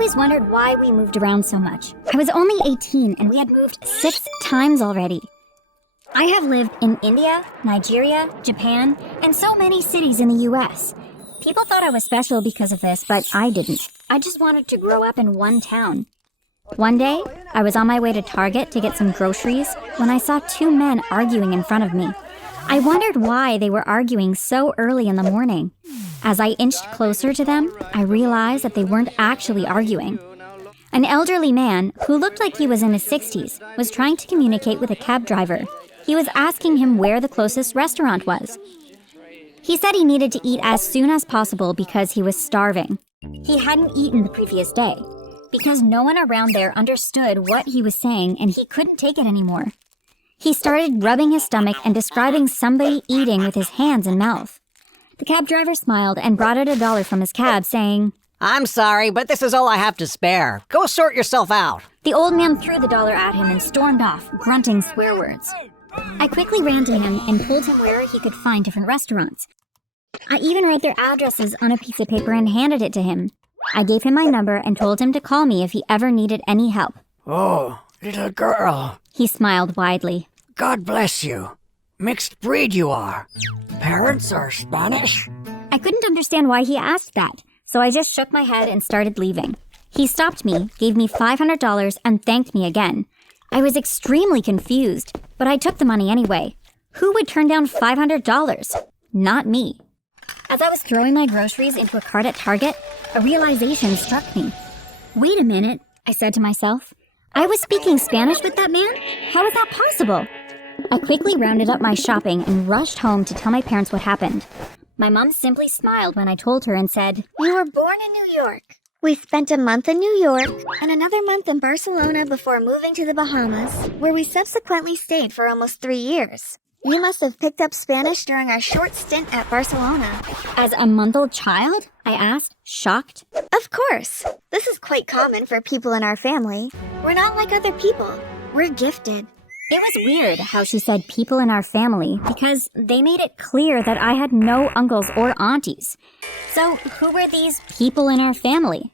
always wondered why we moved around so much. I was only 18 and we had moved 6 times already. I have lived in India, Nigeria, Japan, and so many cities in the US. People thought I was special because of this, but I didn't. I just wanted to grow up in one town. One day, I was on my way to Target to get some groceries when I saw 2 men arguing in front of me. I wondered why they were arguing so early in the morning. As I inched closer to them, I realized that they weren't actually arguing. An elderly man, who looked like he was in his 60s, was trying to communicate with a cab driver. He was asking him where the closest restaurant was. He said he needed to eat as soon as possible because he was starving. He hadn't eaten the previous day, because no one around there understood what he was saying and he couldn't take it anymore. He started rubbing his stomach and describing somebody eating with his hands and mouth. The cab driver smiled and brought out $1 from his cab, saying, "I'm sorry, but this is all I have to spare. Go sort yourself out." The old man threw the $1 at him and stormed off, grunting swear words. I quickly ran to him and told him where he could find different restaurants. I even wrote their addresses on a piece of paper and handed it to him. I gave him my number and told him to call me if he ever needed any help. "Oh, little girl," he smiled widely. "God bless you. Mixed breed you are. Parents are Spanish?" I couldn't understand why he asked that, so I just shook my head and started leaving. He stopped me, gave me $500, and thanked me again. I was extremely confused, but I took the money anyway. Who would turn down $500? Not me. As I was throwing my groceries into a cart at Target, a realization struck me. Wait a minute, I said to myself. I was speaking Spanish with that man? How is that possible? I quickly rounded up my shopping and rushed home to tell my parents what happened. My mom simply smiled when I told her and said, "You were born in New York. We spent a month in New York and another month in Barcelona before moving to the Bahamas, where we subsequently stayed for almost 3 years. You must have picked up Spanish during our short stint at Barcelona." As a month-old child? I asked, shocked. Of course. This is quite common for people in our family. We're not like other people. We're gifted. It was weird how she said people in our family because they made it clear that I had no uncles or aunties. So who were these people in our family?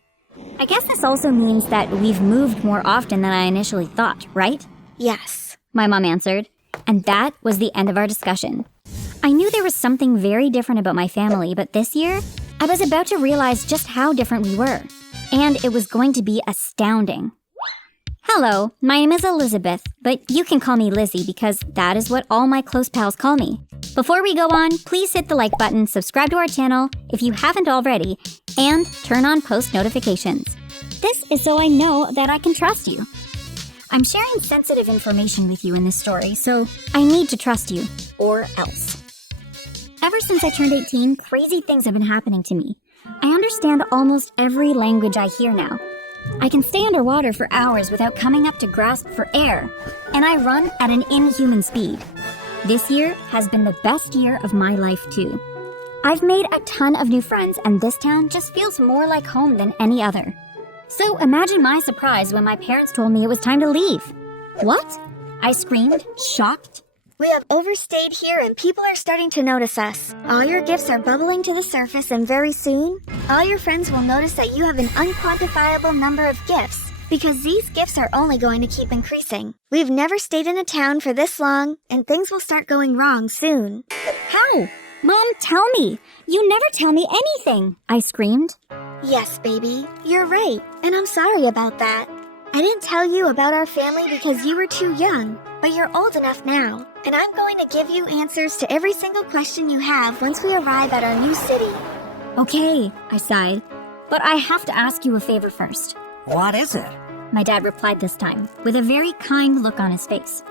I guess this also means that we've moved more often than I initially thought, right? Yes, my mom answered. And that was the end of our discussion. I knew there was something very different about my family, but this year, I was about to realize just how different we were. And it was going to be astounding. Hello, my name is Elizabeth, but you can call me Lizzie because that is what all my close pals call me. Before we go on, please hit the like button, subscribe to our channel if you haven't already, and turn on post notifications. This is so I know that I can trust you. I'm sharing sensitive information with you in this story, so I need to trust you, or else. Ever since I turned 18, crazy things have been happening to me. I understand almost every language I hear now. I can stay underwater for hours without coming up to grasp for air, and I run at an inhuman speed. This year has been the best year of my life, too. I've made a ton of new friends, and this town just feels more like home than any other. So imagine my surprise when my parents told me it was time to leave. What? I screamed, shocked. "We have overstayed here and people are starting to notice us. All your gifts are bubbling to the surface and very soon, all your friends will notice that you have an unquantifiable number of gifts because these gifts are only going to keep increasing. We've never stayed in a town for this long and things will start going wrong soon." How? Mom, tell me. You never tell me anything, I screamed. "Yes, baby, you're right, and I'm sorry about that. I didn't tell you about our family because you were too young, but you're old enough now, and I'm going to give you answers to every single question you have once we arrive at our new city." Okay, I sighed, but I have to ask you a favor first. What is it? My dad replied this time, with a very kind look on his face.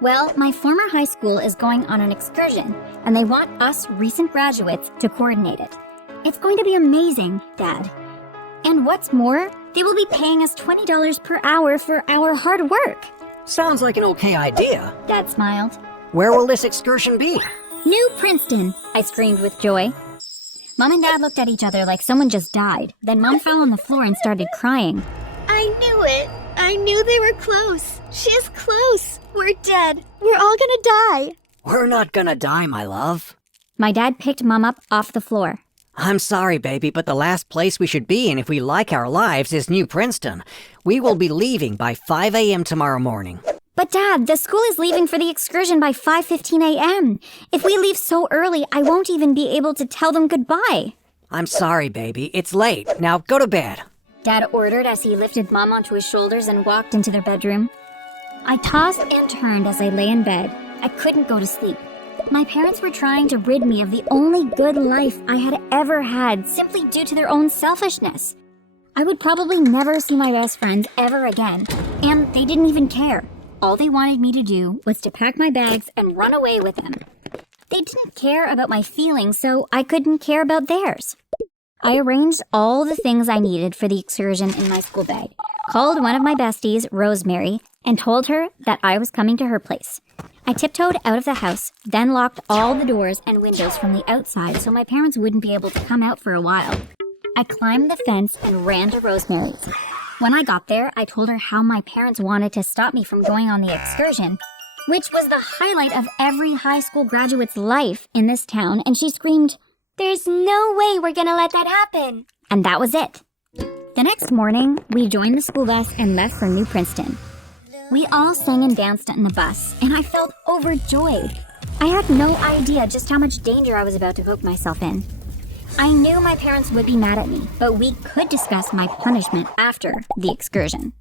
Well, my former high school is going on an excursion, and they want us recent graduates to coordinate it. It's going to be amazing, Dad. And what's more, they will be paying us $20 per hour for our hard work. Sounds like an okay idea. Dad smiled. Where will this excursion be? New Princeton, I screamed with joy. Mom and Dad looked at each other like someone just died. Then Mom fell on the floor and started crying. "I knew it. I knew they were close. She's close. We're dead. We're all gonna die." We're not gonna die, my love. My dad picked Mom up off the floor. I'm sorry, baby, but the last place we should be in if we like our lives is New Princeton. We will be leaving by 5 a.m. tomorrow morning. But Dad, the school is leaving for the excursion by 5:15 a.m. If we leave so early, I won't even be able to tell them goodbye. I'm sorry, baby. It's late. Now go to bed. Dad ordered as he lifted Mom onto his shoulders and walked into their bedroom. I tossed and turned as I lay in bed. I couldn't go to sleep. My parents were trying to rid me of the only good life I had ever had simply due to their own selfishness. I would probably never see my best friends ever again, and they didn't even care. All they wanted me to do was to pack my bags and run away with them. They didn't care about my feelings, so I couldn't care about theirs. I arranged all the things I needed for the excursion in my school bag, called one of my besties, Rosemary, and told her that I was coming to her place. I tiptoed out of the house, then locked all the doors and windows from the outside so my parents wouldn't be able to come out for a while. I climbed the fence and ran to Rosemary's. When I got there, I told her how my parents wanted to stop me from going on the excursion, which was the highlight of every high school graduate's life in this town, and she screamed, "There's no way we're gonna let that happen." And that was it. The next morning, we joined the school bus and left for New Princeton. We all sang and danced in the bus, and I felt overjoyed. I had no idea just how much danger I was about to hook myself in. I knew my parents would be mad at me, but we could discuss my punishment after the excursion.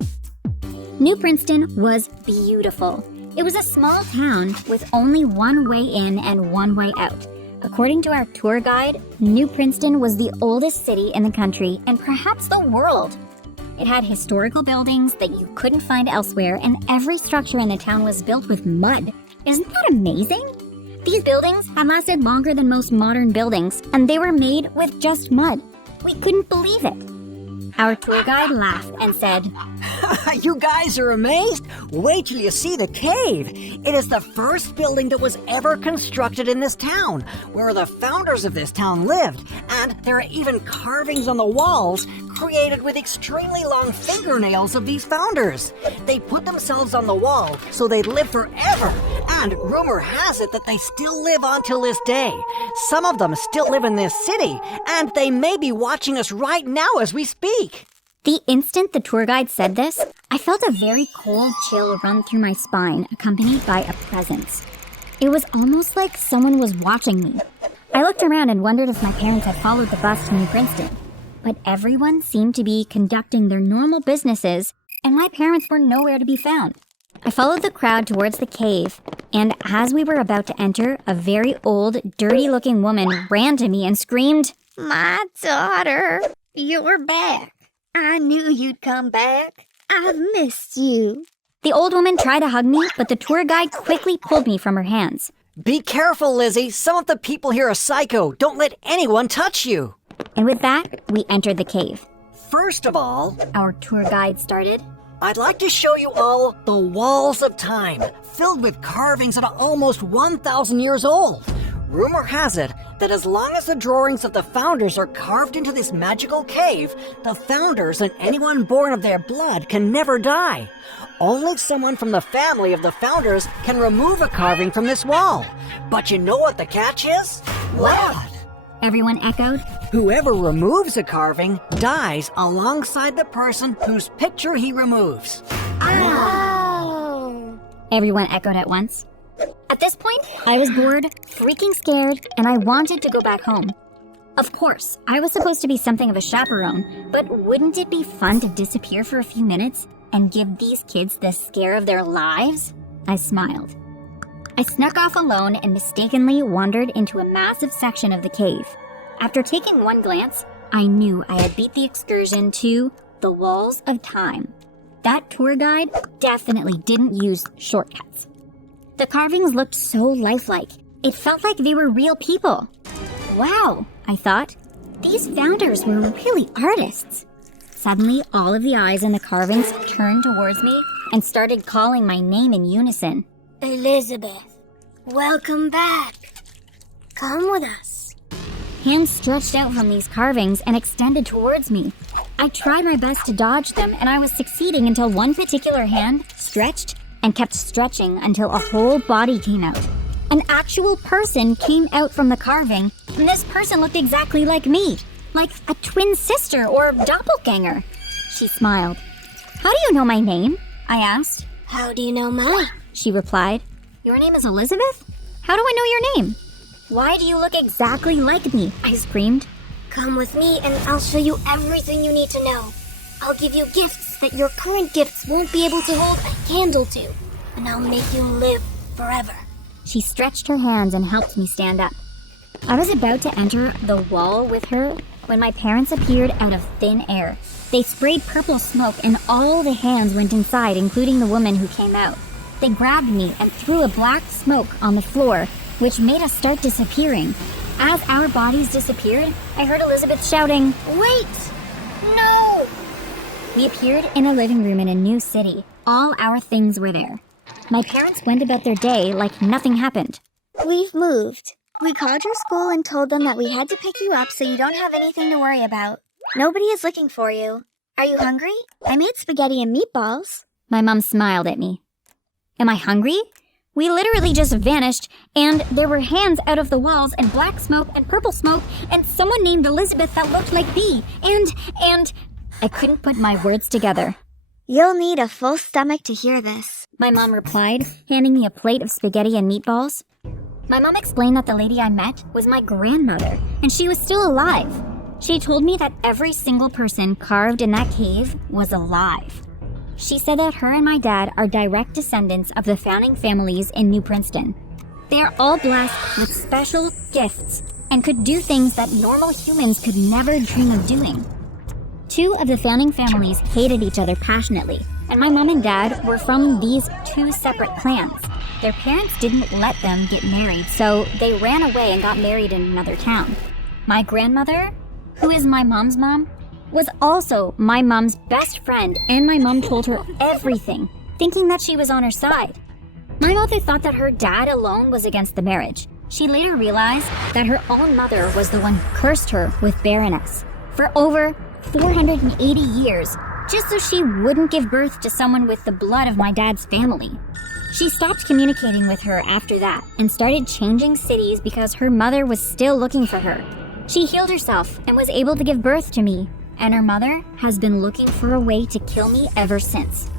New Princeton was beautiful. It was a small town with only one way in and one way out. According to our tour guide, New Princeton was the oldest city in the country and perhaps the world. It had historical buildings that you couldn't find elsewhere, and every structure in the town was built with mud. Isn't that amazing? These buildings had lasted longer than most modern buildings, and they were made with just mud. We couldn't believe it. Our tour guide laughed and said, You guys are amazed? Wait till you see the cave. It is the first building that was ever constructed in this town, where the founders of this town lived. And there are even carvings on the walls created with extremely long fingernails of these founders. They put themselves on the wall so they'd live forever. And rumor has it that they still live on till this day. Some of them still live in this city, and they may be watching us right now as we speak. The instant the tour guide said this, I felt a very cold chill run through my spine, accompanied by a presence. It was almost like someone was watching me. I looked around and wondered if my parents had followed the bus to New Princeton. But everyone seemed to be conducting their normal businesses, and my parents were nowhere to be found. I followed the crowd towards the cave, and as we were about to enter, a very old, dirty-looking woman ran to me and screamed, My daughter, you're back. I knew you'd come back. I've missed you. The old woman tried to hug me, but the tour guide quickly pulled me from her hands. Be careful, Lizzie. Some of the people here are psycho. Don't let anyone touch you. And with that, we entered the cave. First of all, Our tour guide started. I'd like to show you all the walls of time, filled with carvings that are almost 1,000 years old. Rumor has it that as long as the drawings of the founders are carved into this magical cave, the founders and anyone born of their blood can never die. Only someone from the family of the founders can remove a carving from this wall. But you know what the catch is? What? Everyone echoed. Whoever removes a carving dies alongside the person whose picture he removes. Oh. Everyone echoed at once. At this point, I was bored, freaking scared, and I wanted to go back home. Of course, I was supposed to be something of a chaperone, but wouldn't it be fun to disappear for a few minutes and give these kids the scare of their lives? I smiled. I snuck off alone and mistakenly wandered into a massive section of the cave. After taking one glance, I knew I had beat the excursion to the walls of time. That tour guide definitely didn't use shortcuts. The carvings looked so lifelike. It felt like they were real people. Wow, I thought. These founders were really artists. Suddenly, all of the eyes in the carvings turned towards me and started calling my name in unison. Elizabeth, welcome back. Come with us. Hands stretched out from these carvings and extended towards me. I tried my best to dodge them, and I was succeeding until one particular hand stretched and kept stretching until a whole body came out. An actual person came out from the carving, And this person looked exactly like me, like a twin sister or doppelganger. She smiled. How do you know my name? I asked. How do you know mine? She replied. Your name is Elizabeth? How do I know your name? Why do you look exactly like me? I screamed. Come with me and I'll show you everything you need to know. I'll give you gifts that your current gifts won't be able to hold a candle to. And I'll make you live forever. She stretched her hands and helped me stand up. I was about to enter the wall with her when my parents appeared out of thin air. They sprayed purple smoke and all the hands went inside, including the woman who came out. They grabbed me and threw a black smoke on the floor, which made us start disappearing. As our bodies disappeared, I heard Elizabeth shouting, "Wait! No!" We appeared in a living room in a new city. All our things were there. My parents went about their day like nothing happened. We've moved. We called your school and told them that we had to pick you up so you don't have anything to worry about. Nobody is looking for you. Are you hungry? I made spaghetti and meatballs. My mom smiled at me. Am I hungry? We literally just vanished, and there were hands out of the walls, and black smoke, and purple smoke, and someone named Elizabeth that looked like me, and... I couldn't put my words together. You'll need a full stomach to hear this. My mom replied, handing me a plate of spaghetti and meatballs. My mom explained that the lady I met was my grandmother, and she was still alive. She told me that every single person carved in that cave was alive. She said that her and my dad are direct descendants of the founding families in New Princeton. They are all blessed with special gifts and could do things that normal humans could never dream of doing. 2 of the founding families hated each other passionately, and my mom and dad were from these 2 separate clans. Their parents didn't let them get married, so they ran away and got married in another town. My grandmother, who is my mom's mom, was also my mom's best friend, and my mom told her everything, thinking that she was on her side. My mother thought that her dad alone was against the marriage. She later realized that her own mother was the one who cursed her with barrenness for over 480 years, just so she wouldn't give birth to someone with the blood of my dad's family. She stopped communicating with her after that and started changing cities because her mother was still looking for her. She healed herself and was able to give birth to me, and her mother has been looking for a way to kill me ever since.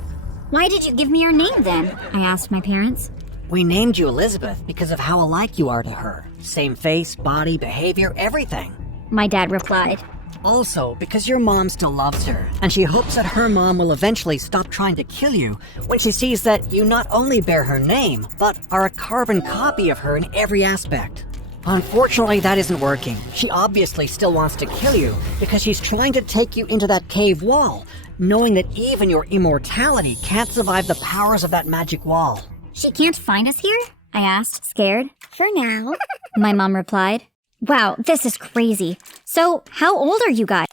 Why did you give me your name then? I asked my parents. We named you Elizabeth because of how alike you are to her. Same face, body, behavior, everything. My dad replied. Also, because your mom still loves her, and she hopes that her mom will eventually stop trying to kill you when she sees that you not only bear her name, but are a carbon copy of her in every aspect. Unfortunately, that isn't working. She obviously still wants to kill you because she's trying to take you into that cave wall, knowing that even your immortality can't survive the powers of that magic wall. She can't find us here? I asked, scared. For now. My mom replied. Wow, this is crazy. So, how old are you guys?